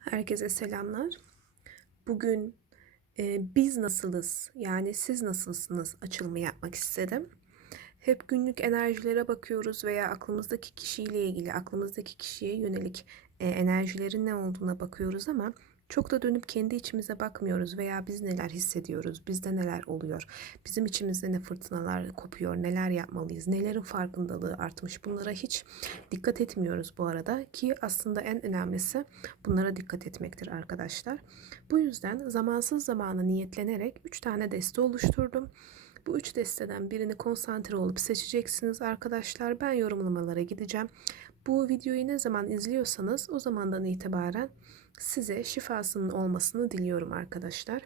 Herkese selamlar. Bugün e, biz nasılız yani siz nasılsınız açılımı yapmak istedim. Hep günlük enerjilere bakıyoruz veya aklımızdaki kişiyle ilgili aklımızdaki kişiye yönelik e, enerjilerin ne olduğuna bakıyoruz ama çok da dönüp kendi içimize bakmıyoruz veya biz neler hissediyoruz, bizde neler oluyor, bizim içimizde ne fırtınalar kopuyor, neler yapmalıyız, nelerin farkındalığı artmış bunlara hiç dikkat etmiyoruz bu arada ki aslında en önemlisi bunlara dikkat etmektir arkadaşlar. Bu yüzden zamansız zamana niyetlenerek 3 tane deste oluşturdum. Bu üç desteden birini konsantre olup seçeceksiniz arkadaşlar. Ben yorumlamalara gideceğim. Bu videoyu ne zaman izliyorsanız o zamandan itibaren size şifasının olmasını diliyorum arkadaşlar.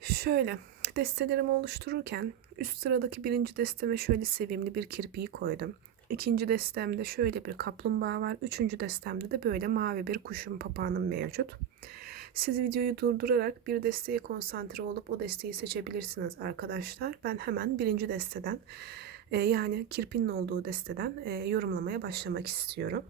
Şöyle destelerimi oluştururken üst sıradaki birinci desteme şöyle sevimli bir kirpiği koydum. İkinci destemde şöyle bir kaplumbağa var. Üçüncü destemde de böyle mavi bir kuşun papağanım mevcut. Siz videoyu durdurarak bir desteğe konsantre olup o desteği seçebilirsiniz arkadaşlar. Ben hemen birinci desteden e, yani kirpinin olduğu desteden e, yorumlamaya başlamak istiyorum.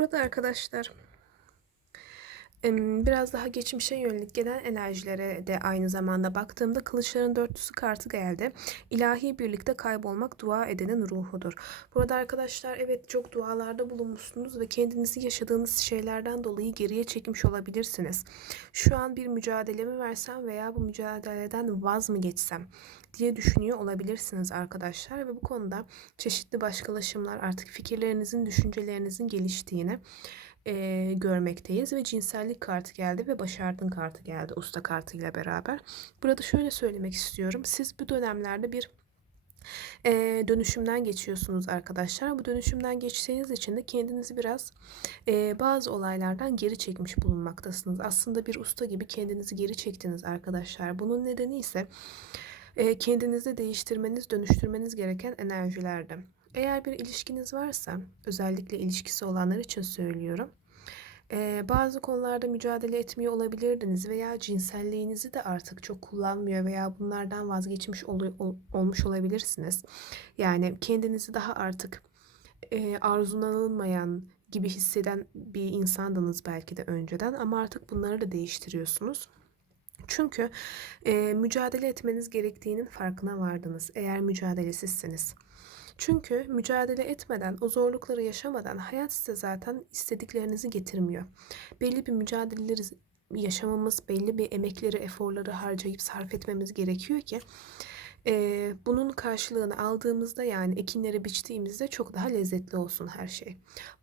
Burada arkadaşlar biraz daha geçmişe yönelik gelen enerjilere de aynı zamanda baktığımda kılıçların dörtlüsü kartı geldi. İlahi birlikte kaybolmak dua edenin ruhudur. Burada arkadaşlar evet çok dualarda bulunmuşsunuz ve kendinizi yaşadığınız şeylerden dolayı geriye çekmiş olabilirsiniz. Şu an bir mücadelemi versem veya bu mücadeleden vaz mı geçsem diye düşünüyor olabilirsiniz arkadaşlar ve bu konuda çeşitli başkalaşımlar artık fikirlerinizin, düşüncelerinizin geliştiğini e, görmekteyiz ve cinsellik kartı geldi ve başardın kartı geldi usta kartıyla beraber. Burada şöyle söylemek istiyorum. Siz bu dönemlerde bir e, dönüşümden geçiyorsunuz arkadaşlar. Bu dönüşümden geçtiğiniz için de kendinizi biraz e, bazı olaylardan geri çekmiş bulunmaktasınız. Aslında bir usta gibi kendinizi geri çektiniz arkadaşlar. Bunun nedeni ise e, kendinizi değiştirmeniz, dönüştürmeniz gereken enerjilerde. Eğer bir ilişkiniz varsa, özellikle ilişkisi olanlar için söylüyorum. Bazı konularda mücadele etmiyor olabilirdiniz veya cinselliğinizi de artık çok kullanmıyor veya bunlardan vazgeçmiş ol, ol, olmuş olabilirsiniz. Yani kendinizi daha artık arzulanılmayan gibi hisseden bir insandınız belki de önceden ama artık bunları da değiştiriyorsunuz. Çünkü e, mücadele etmeniz gerektiğinin farkına vardınız eğer mücadelesizsiniz. Çünkü mücadele etmeden, o zorlukları yaşamadan hayat size zaten istediklerinizi getirmiyor. Belli bir mücadeleleri yaşamamız, belli bir emekleri, eforları harcayıp sarf etmemiz gerekiyor ki e, bunun karşılığını aldığımızda yani ekinleri biçtiğimizde çok daha lezzetli olsun her şey.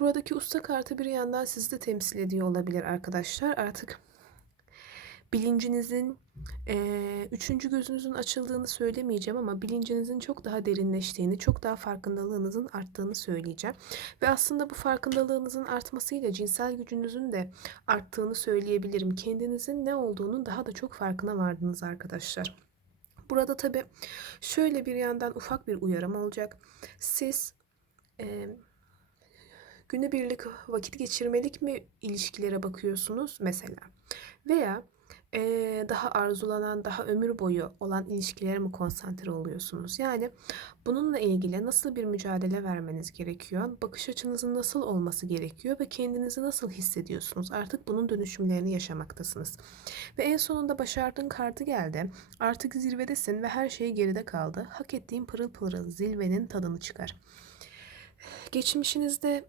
Buradaki usta kartı bir yandan sizi de temsil ediyor olabilir arkadaşlar. Artık bilincinizin e, üçüncü gözünüzün açıldığını söylemeyeceğim ama bilincinizin çok daha derinleştiğini, çok daha farkındalığınızın arttığını söyleyeceğim. Ve aslında bu farkındalığınızın artmasıyla cinsel gücünüzün de arttığını söyleyebilirim. Kendinizin ne olduğunun daha da çok farkına vardınız arkadaşlar. Burada tabi şöyle bir yandan ufak bir uyarım olacak. Siz e, günübirlik vakit geçirmelik mi ilişkilere bakıyorsunuz mesela? Veya daha arzulanan, daha ömür boyu olan ilişkilere mi konsantre oluyorsunuz? Yani bununla ilgili nasıl bir mücadele vermeniz gerekiyor? Bakış açınızın nasıl olması gerekiyor ve kendinizi nasıl hissediyorsunuz? Artık bunun dönüşümlerini yaşamaktasınız. Ve en sonunda başardığın kartı geldi. Artık zirvedesin ve her şey geride kaldı. Hak ettiğin pırıl pırıl zirvenin tadını çıkar. Geçmişinizde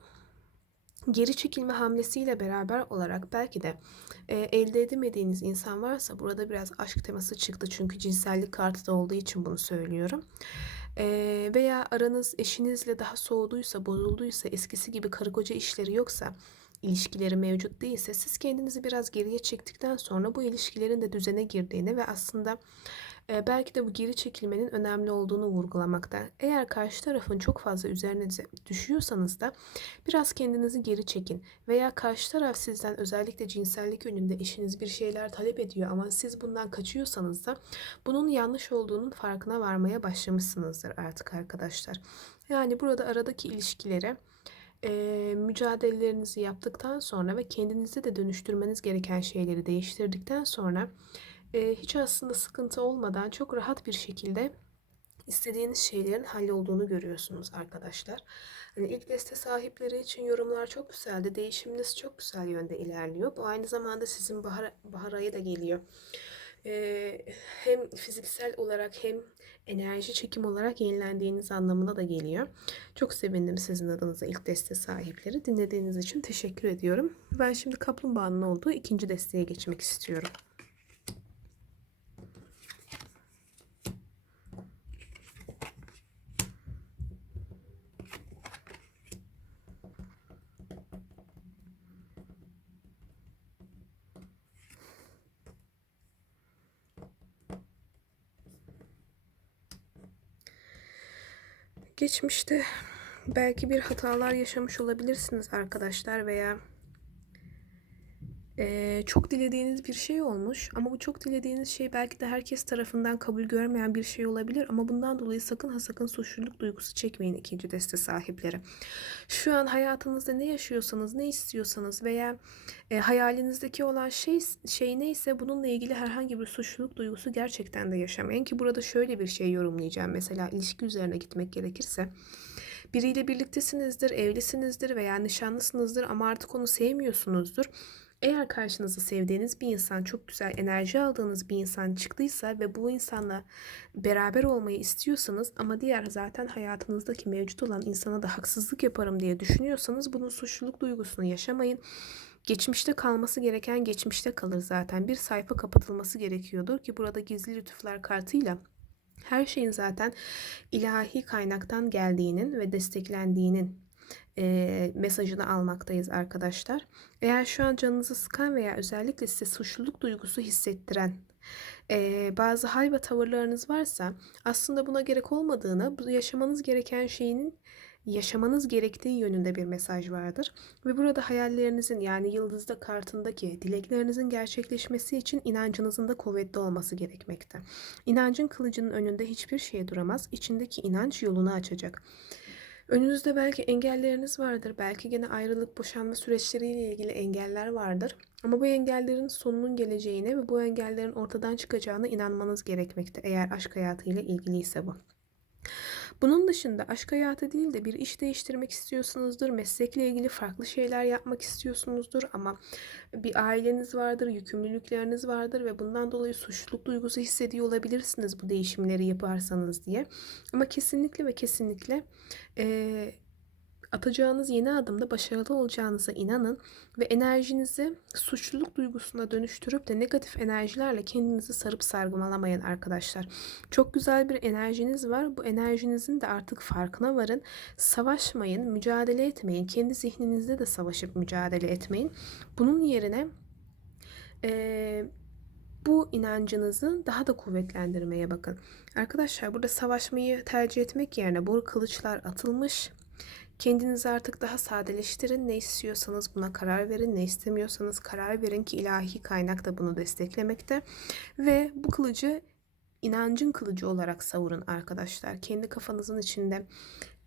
geri çekilme hamlesiyle beraber olarak belki de e, elde edemediğiniz insan varsa burada biraz aşk teması çıktı çünkü cinsellik kartı da olduğu için bunu söylüyorum. E, veya aranız eşinizle daha soğuduysa, bozulduysa, eskisi gibi karı koca işleri yoksa, ilişkileri mevcut değilse siz kendinizi biraz geriye çektikten sonra bu ilişkilerin de düzene girdiğini ve aslında E, belki de bu geri çekilmenin önemli olduğunu vurgulamakta. Eğer karşı tarafın çok fazla üzerinize düşüyorsanız da biraz kendinizi geri çekin. Veya karşı taraf sizden özellikle cinsellik yönünde eşiniz bir şeyler talep ediyor ama siz bundan kaçıyorsanız da bunun yanlış olduğunun farkına varmaya başlamışsınızdır artık arkadaşlar. Yani burada aradaki ilişkilere e, mücadelelerinizi yaptıktan sonra ve kendinizi de dönüştürmeniz gereken şeyleri değiştirdikten sonra e, hiç aslında sıkıntı olmadan çok rahat bir şekilde istediğiniz şeylerin hallolduğunu görüyorsunuz arkadaşlar. Hani ilk deste sahipleri için yorumlar çok güzeldi. Değişiminiz çok güzel yönde ilerliyor. Bu aynı zamanda sizin bahar, bahar ayı da geliyor. Ee, hem fiziksel olarak hem enerji çekim olarak yenilendiğiniz anlamına da geliyor. Çok sevindim sizin adınıza ilk deste sahipleri. Dinlediğiniz için teşekkür ediyorum. Ben şimdi kaplumbağanın olduğu ikinci desteğe geçmek istiyorum. Geçmişte belki bir hatalar yaşamış olabilirsiniz arkadaşlar veya ee, çok dilediğiniz bir şey olmuş ama bu çok dilediğiniz şey belki de herkes tarafından kabul görmeyen bir şey olabilir ama bundan dolayı sakın ha sakın suçluluk duygusu çekmeyin ikinci deste sahipleri. Şu an hayatınızda ne yaşıyorsanız, ne istiyorsanız veya e, hayalinizdeki olan şey şey neyse bununla ilgili herhangi bir suçluluk duygusu gerçekten de yaşamayın ki burada şöyle bir şey yorumlayacağım mesela ilişki üzerine gitmek gerekirse. Biriyle birliktesinizdir, evlisinizdir veya nişanlısınızdır ama artık onu sevmiyorsunuzdur. Eğer karşınızda sevdiğiniz bir insan, çok güzel enerji aldığınız bir insan çıktıysa ve bu insanla beraber olmayı istiyorsanız ama diğer zaten hayatınızdaki mevcut olan insana da haksızlık yaparım diye düşünüyorsanız bunun suçluluk duygusunu yaşamayın. Geçmişte kalması gereken geçmişte kalır zaten. Bir sayfa kapatılması gerekiyordur ki burada gizli lütuflar kartıyla her şeyin zaten ilahi kaynaktan geldiğinin ve desteklendiğinin e, mesajını almaktayız arkadaşlar. Eğer şu an canınızı sıkan veya özellikle size suçluluk duygusu hissettiren e, bazı ve tavırlarınız varsa aslında buna gerek olmadığını, yaşamanız gereken şeyin yaşamanız gerektiği yönünde bir mesaj vardır. Ve burada hayallerinizin yani yıldızda kartındaki dileklerinizin gerçekleşmesi için inancınızın da kuvvetli olması gerekmekte. İnancın kılıcının önünde hiçbir şey duramaz. İçindeki inanç yolunu açacak. Önünüzde belki engelleriniz vardır. Belki gene ayrılık, boşanma süreçleriyle ilgili engeller vardır. Ama bu engellerin sonunun geleceğine ve bu engellerin ortadan çıkacağına inanmanız gerekmekte. Eğer aşk hayatıyla ilgiliyse bu. Bunun dışında aşk hayatı değil de bir iş değiştirmek istiyorsunuzdur. Meslekle ilgili farklı şeyler yapmak istiyorsunuzdur ama bir aileniz vardır, yükümlülükleriniz vardır ve bundan dolayı suçluluk duygusu hissediyor olabilirsiniz bu değişimleri yaparsanız diye. Ama kesinlikle ve kesinlikle e, atacağınız yeni adımda başarılı olacağınıza inanın ve enerjinizi suçluluk duygusuna dönüştürüp de negatif enerjilerle kendinizi sarıp sargımalamayın arkadaşlar. Çok güzel bir enerjiniz var. Bu enerjinizin de artık farkına varın. Savaşmayın, mücadele etmeyin. Kendi zihninizde de savaşıp mücadele etmeyin. Bunun yerine eee bu inancınızı daha da kuvvetlendirmeye bakın. Arkadaşlar burada savaşmayı tercih etmek yerine bu kılıçlar atılmış Kendinizi artık daha sadeleştirin. Ne istiyorsanız buna karar verin. Ne istemiyorsanız karar verin ki ilahi kaynak da bunu desteklemekte. Ve bu kılıcı inancın kılıcı olarak savurun arkadaşlar. Kendi kafanızın içinde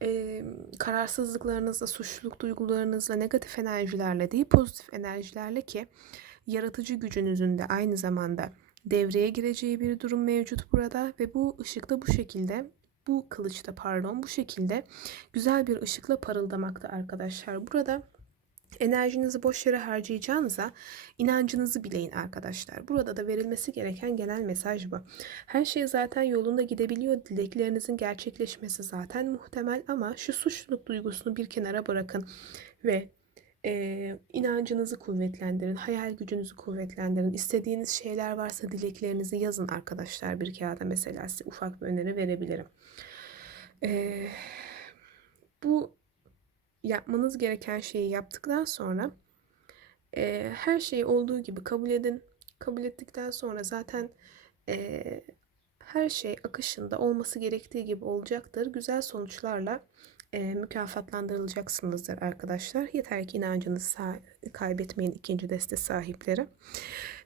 e, kararsızlıklarınızla, suçluluk duygularınızla, negatif enerjilerle değil pozitif enerjilerle ki yaratıcı gücünüzün de aynı zamanda devreye gireceği bir durum mevcut burada ve bu ışıkta bu şekilde bu kılıçta pardon bu şekilde güzel bir ışıkla parıldamakta arkadaşlar. Burada enerjinizi boş yere harcayacağınıza inancınızı bileyin arkadaşlar. Burada da verilmesi gereken genel mesaj bu. Her şey zaten yolunda gidebiliyor. Dileklerinizin gerçekleşmesi zaten muhtemel ama şu suçluluk duygusunu bir kenara bırakın ve e, inancınızı kuvvetlendirin, hayal gücünüzü kuvvetlendirin. İstediğiniz şeyler varsa dileklerinizi yazın arkadaşlar bir kağıda mesela size ufak bir öneri verebilirim. E, bu yapmanız gereken şeyi yaptıktan sonra e, her şeyi olduğu gibi kabul edin. Kabul ettikten sonra zaten e, her şey akışında olması gerektiği gibi olacaktır. Güzel sonuçlarla e, mükafatlandırılacaksınızdır arkadaşlar. Yeter ki inancınızı kaybetmeyin ikinci deste sahipleri.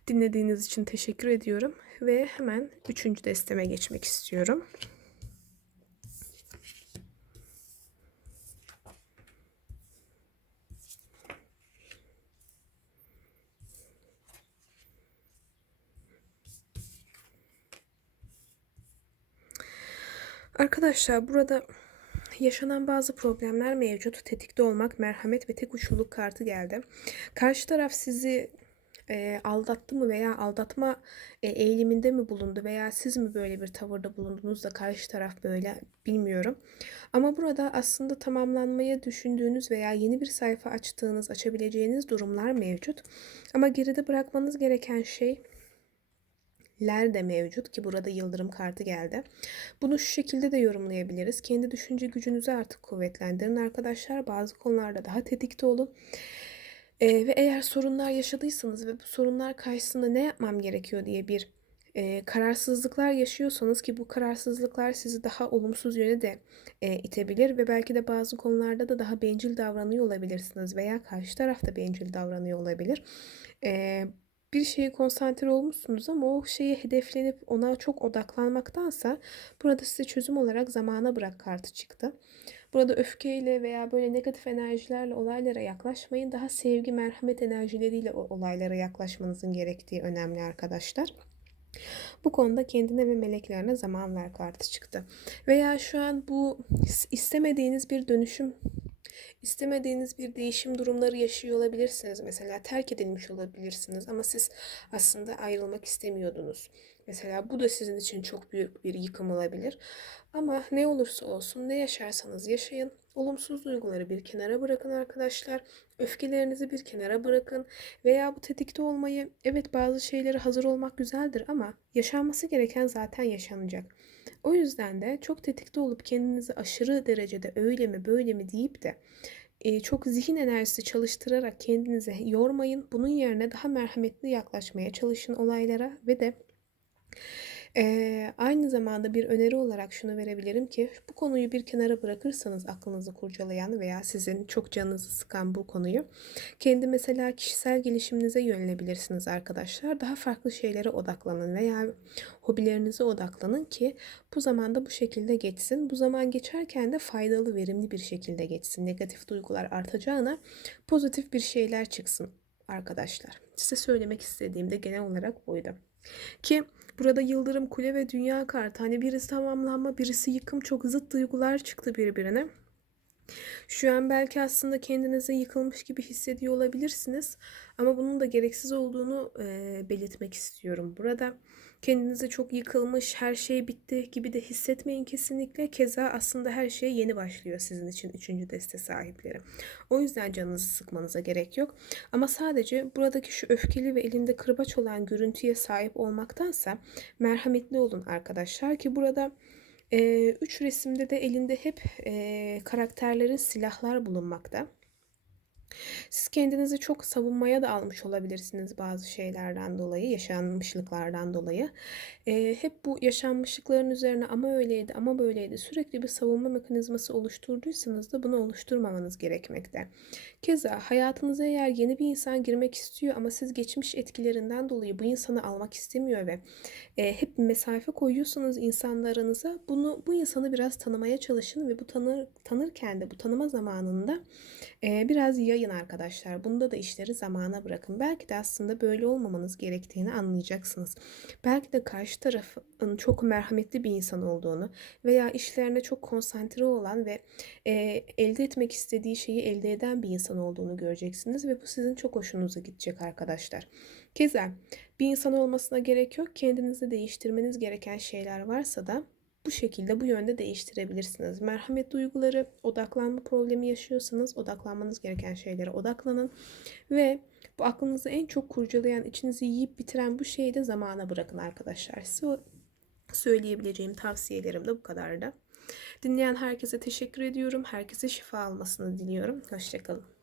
Dinlediğiniz için teşekkür ediyorum ve hemen üçüncü desteme geçmek istiyorum. Arkadaşlar burada yaşanan bazı problemler mevcut. Tetikte olmak, merhamet ve tek uçluluk kartı geldi. Karşı taraf sizi e, aldattı mı veya aldatma e, eğiliminde mi bulundu veya siz mi böyle bir tavırda bulundunuz da karşı taraf böyle bilmiyorum. Ama burada aslında tamamlanmaya düşündüğünüz veya yeni bir sayfa açtığınız, açabileceğiniz durumlar mevcut. Ama geride bırakmanız gereken şey ler de mevcut ki burada yıldırım kartı geldi. Bunu şu şekilde de yorumlayabiliriz. Kendi düşünce gücünüzü artık kuvvetlendirin arkadaşlar. Bazı konularda daha tetikte olun. Ee, ve eğer sorunlar yaşadıysanız ve bu sorunlar karşısında ne yapmam gerekiyor diye bir e, kararsızlıklar yaşıyorsanız ki bu kararsızlıklar sizi daha olumsuz yöne de e, itebilir ve belki de bazı konularda da daha bencil davranıyor olabilirsiniz veya karşı tarafta bencil davranıyor olabilir. E, bir şeye konsantre olmuşsunuz ama o şeyi hedeflenip ona çok odaklanmaktansa burada size çözüm olarak zamana bırak kartı çıktı. Burada öfkeyle veya böyle negatif enerjilerle olaylara yaklaşmayın. Daha sevgi, merhamet enerjileriyle olaylara yaklaşmanızın gerektiği önemli arkadaşlar. Bu konuda kendine ve meleklerine zaman ver kartı çıktı. Veya şu an bu istemediğiniz bir dönüşüm istemediğiniz bir değişim durumları yaşıyor olabilirsiniz. Mesela terk edilmiş olabilirsiniz ama siz aslında ayrılmak istemiyordunuz. Mesela bu da sizin için çok büyük bir yıkım olabilir. Ama ne olursa olsun ne yaşarsanız yaşayın. Olumsuz duyguları bir kenara bırakın arkadaşlar. Öfkelerinizi bir kenara bırakın. Veya bu tetikte olmayı evet bazı şeylere hazır olmak güzeldir ama yaşanması gereken zaten yaşanacak. O yüzden de çok tetikte olup kendinizi aşırı derecede öyle mi böyle mi deyip de e, çok zihin enerjisi çalıştırarak kendinizi yormayın. Bunun yerine daha merhametli yaklaşmaya çalışın olaylara ve de ee, aynı zamanda bir öneri olarak şunu verebilirim ki bu konuyu bir kenara bırakırsanız aklınızı kurcalayan veya sizin çok canınızı sıkan bu konuyu kendi mesela kişisel gelişiminize yönelebilirsiniz arkadaşlar. Daha farklı şeylere odaklanın veya hobilerinize odaklanın ki bu zamanda bu şekilde geçsin. Bu zaman geçerken de faydalı, verimli bir şekilde geçsin. Negatif duygular artacağına pozitif bir şeyler çıksın arkadaşlar. Size söylemek istediğim de genel olarak buydu. Ki burada yıldırım, kule ve dünya kartı. Hani birisi tamamlanma, birisi yıkım çok zıt duygular çıktı birbirine. Şu an belki aslında kendinize yıkılmış gibi hissediyor olabilirsiniz. Ama bunun da gereksiz olduğunu e, belirtmek istiyorum. Burada kendinizi çok yıkılmış, her şey bitti gibi de hissetmeyin kesinlikle. Keza aslında her şey yeni başlıyor sizin için üçüncü deste sahipleri. O yüzden canınızı sıkmanıza gerek yok. Ama sadece buradaki şu öfkeli ve elinde kırbaç olan görüntüye sahip olmaktansa merhametli olun arkadaşlar ki burada e, üç resimde de elinde hep e, karakterlerin silahlar bulunmakta. Siz kendinizi çok savunmaya da almış olabilirsiniz bazı şeylerden dolayı, yaşanmışlıklardan dolayı. E, hep bu yaşanmışlıkların üzerine ama öyleydi ama böyleydi sürekli bir savunma mekanizması oluşturduysanız da bunu oluşturmamanız gerekmekte. Keza hayatınıza eğer yeni bir insan girmek istiyor ama siz geçmiş etkilerinden dolayı bu insanı almak istemiyor ve e, hep mesafe koyuyorsunuz insanlarınıza bunu bu insanı biraz tanımaya çalışın ve bu tanır tanırken de bu tanıma zamanında e, biraz yayın arkadaşlar. Bunda da işleri zamana bırakın. Belki de aslında böyle olmamanız gerektiğini anlayacaksınız. Belki de karşı tarafın çok merhametli bir insan olduğunu veya işlerine çok konsantre olan ve e, elde etmek istediği şeyi elde eden bir insan olduğunu göreceksiniz ve bu sizin çok hoşunuza gidecek arkadaşlar. Keza bir insan olmasına gerek yok. Kendinizi değiştirmeniz gereken şeyler varsa da bu şekilde bu yönde değiştirebilirsiniz. Merhamet duyguları, odaklanma problemi yaşıyorsanız odaklanmanız gereken şeylere odaklanın ve bu aklınızı en çok kurcalayan, içinizi yiyip bitiren bu şeyi de zamana bırakın arkadaşlar. Size söyleyebileceğim tavsiyelerim de bu kadardı. Dinleyen herkese teşekkür ediyorum. Herkese şifa almasını diliyorum. Hoşçakalın.